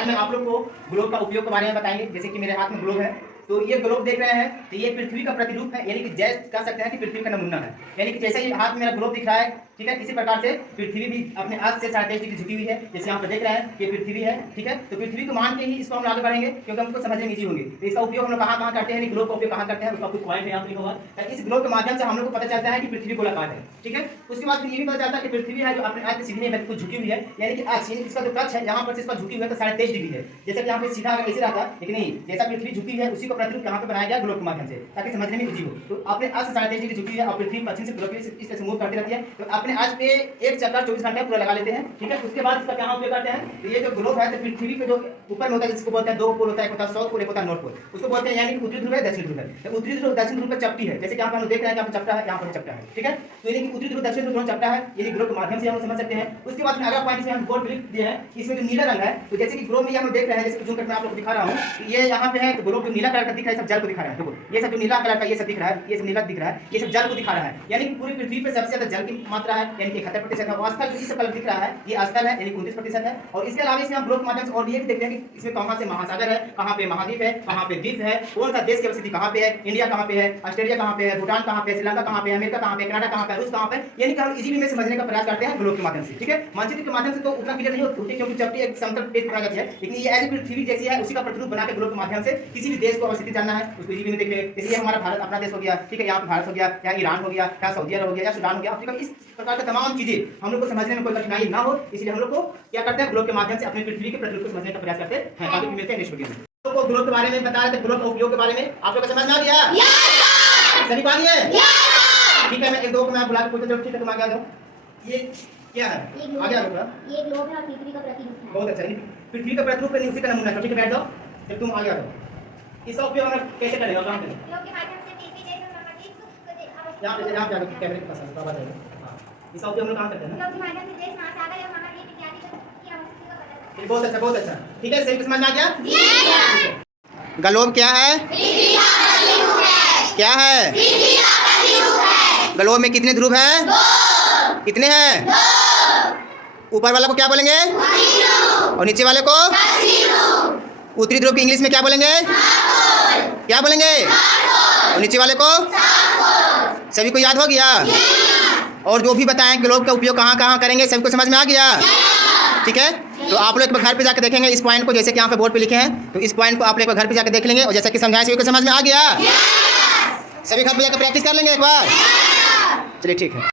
आज मैं आप लोग को ग्लोब का उपयोग के बारे में बताएंगे। जैसे कि मेरे हाथ में ग्लोब है, तो ये ग्लोब देख रहे हैं, तो ये पृथ्वी का प्रतिरूप है, यानी कि जैसे कह सकते हैं कि पृथ्वी का नमूना है। यानी कि जैसे ये हाथ में मेरा ग्लोब दिख रहा है, ठीक है, इसी प्रकार से पृथ्वी भी अपने आज से 23.5 डिग्री झुकी हुई है। जैसे यहाँ पर देख रहे हैं ये पृथ्वी है, ठीक है। तो पृथ्वी को मान के ही इसको हम आगे बढ़ेंगे, क्योंकि हमको समझने में ईजी होंगे। तो इसका उपयोग हम लोग कहाँ करते हैं, ग्लोब का उपयोग कहाँ करते हैं, उसका कुछ पॉइंट है यहाँ पर लिखा हुआ। इस ग्लोब के माध्यम से हम लोग को पता चलता है कि पृथ्वी गोलाकार है, ठीक है। उसके बाद ये भी पता चलता है कि पृथ्वी है जो अपने आज सीधे में कुछ झुकी हुई है, यानी कि आज इसका जो कक्ष है यहाँ पर इसका झुकी हुई है तो 23.5 डिग्री है। जैसे कि यहाँ पे सीधा अगर ऐसे रहता, लेकिन नहीं, जैसा पृथ्वी झुकी है उसी को प्रतिरूप यहाँ पे बनाया गया ग्लोब के माध्यम से, ताकि समझने में इजी हो। तो अपने आज से 23.5 डिग्री झुकी है और पृथ्वी पश्चिम से पूर्व इस तरह से मूव करती रहती है। तो अपने आज पे एक चक्कर 24 घंटे पूरा लगा लेते हैं, ठीक है। उसके बाद इसका क्या उपयोग करते हैं, तो ये जो ग्लोब है तो पृथ्वी के जो ऊपर में होता है जिसको बोलते हैं दो पोल होता है, एक होता है साउथ पोल, एक होता है नॉर्थ पोल, उसको बोलते हैं, यानी कि उत्तरी ध्रुव है दक्षिण ध्रुव है। तो उत्तरी ध्रुव दक्षिण ध्रुव पर चपटी है, जैसे कि यहाँ पर हम देख रहे हैं यहाँ पर चपटा है, यहाँ पर चपटा है, ठीक है। तो यानी कि उत्तरी ध्रुव दक्षिण ध्रुव चपटा है, यानी ग्लोब के माध्यम से हम समझ सकते हैं। उसके बाद अगला पॉइंट से हम गोल क्लिक दिए हैं, इसमें जो नीला रंग है, तो जैसे कि ग्लोब में हम देख रहे हैं, जैसे जूम करके मैं आप लोग को दिखा रहा हूँ, ये यहाँ पे है तो ग्लोब जो नीला कलर का दिख रहा है सब जल को दिखा रहा है। देखो ये सब जो नीला कलर का ये सब दिख रहा है, ये सब नीला दिख रहा है, ये सब जल को दिखा रहा है, यानी कि पूरी पृथ्वी पे सबसे ज्यादा जल की मात्रा है, यानी कि 71% है। स्थल जो कलर दिख रहा है ये स्थल है, यानी 29% है। और इसके अलावा इसमें हम ग्लोब के माध्यम से और ये भी देखते हैं कि इसमें कहाँ से महासागर है, कहाँ पे महाद्वीप है, कहाँ पे द्वीप है, कौन सा देश की स्थिति कहाँ पे है, इंडिया कहाँ पे है, ऑस्ट्रेलिया कहाँ पे है, भूटान कहाँ पे है, श्रीलंका कहाँ पे है, अमेरिका कहाँ पे, कनाडा कहाँ पे, रूस कहाँ पे, यानी कि हम इजीली में समझने का प्रयास करते हैं ग्लोब के माध्यम से, ठीक है। मानचित्र के माध्यम से तो उतना क्लियर नहीं होती क्योंकि चपटी एक समतल पेज पर आ जाती है, लेकिन ये एज पृथ्वी जैसी है उसी का प्रतिरूप बना के ग्लोब के माध्यम से किसी भी देश को स्थिति जानना है उसको इजीली में देख ले। इसलिए हमारा भारत अपना देश हो गया, ठीक है, यहाँ पे भारत हो गया, यहाँ ईरान हो गया, यहाँ सऊदी अरब हो गया, या सूडान हो गया, अफ्रीका, इस प्रकार के तमाम चीजें हम लोग को समझने में कोई कठिनाई ना हो, इसलिए हम लोग को क्या करते हैं ग्लोब के माध्यम से अपनी पृथ्वी के प्रतिरूप को समझने का प्रयास करते हैं। आगे मिलते हैं नेक्स्ट वीडियो में। तो ग्लोब के बारे में बता रहे थे, ग्लोब का उपयोग के बारे में आप लोग को समझ में आ गया? सभी पा लिए? ठीक है, मैं एक दो को मैं बुला के पूछता हूं, ठीक है, तुम आगे आ जाओ। ये क्या है? आगे आ जाओ। ये ग्लोब है और पृथ्वी का प्रतिरूप है। बहुत अच्छा, पृथ्वी का प्रतिरूप है, उसी का नमूना है, ठीक है, बैठ जाओ। जब तुम आगे आ जाओ, इसका उपयोग हम कैसे करेंगे, कहां करेंगे? ग्लोब के माध्यम से पृथ्वी जैसे महाद्वीप को देखा। यहां पे आके कैमरे के पास बाबा जाएगा। हां, इसका उपयोग हम लोग कहां करते हैं? ग्लोब के माध्यम से देश, महासागर या महाद्वीप इत्यादि की अवस्थिति का पता चलता है। बहुत अच्छा, बहुत अच्छा, ठीक है। सही समझ में आ गया? ग्लोब क्या है? पृथ्वी का प्रतिरूप है। क्या है? पृथ्वी का प्रतिरूप है। ग्लोब में कितने ध्रुव हैं? 2। कितने हैं? 2। ऊपर वाला को क्या बोलेंगे? उत्तरी ध्रुव। और नीचे वाले को? दक्षिण ध्रुव। उत्तरी ध्रुव की इंग्लिश में क्या बोलेंगे? North pole. क्या बोलेंगे? North pole. और नीचे वाले को? South pole. सभी को याद हो गया? और जो भी बताएं ग्लोब का उपयोग कहाँ कहाँ करेंगे सभी को समझ में आ गया? ठीक है, तो आप लोग घर पे जाकर देखेंगे इस पॉइंट को, जैसे कि यहाँ पे बोर्ड पे लिखे हैं, तो इस पॉइंट को आप लोग घर पे जाकर देख लेंगे और जैसा कि समझाएं सभी को समझ में आ गया? सभी घर पे जाकर प्रैक्टिस कर लेंगे एक बार। चलिए ठीक है।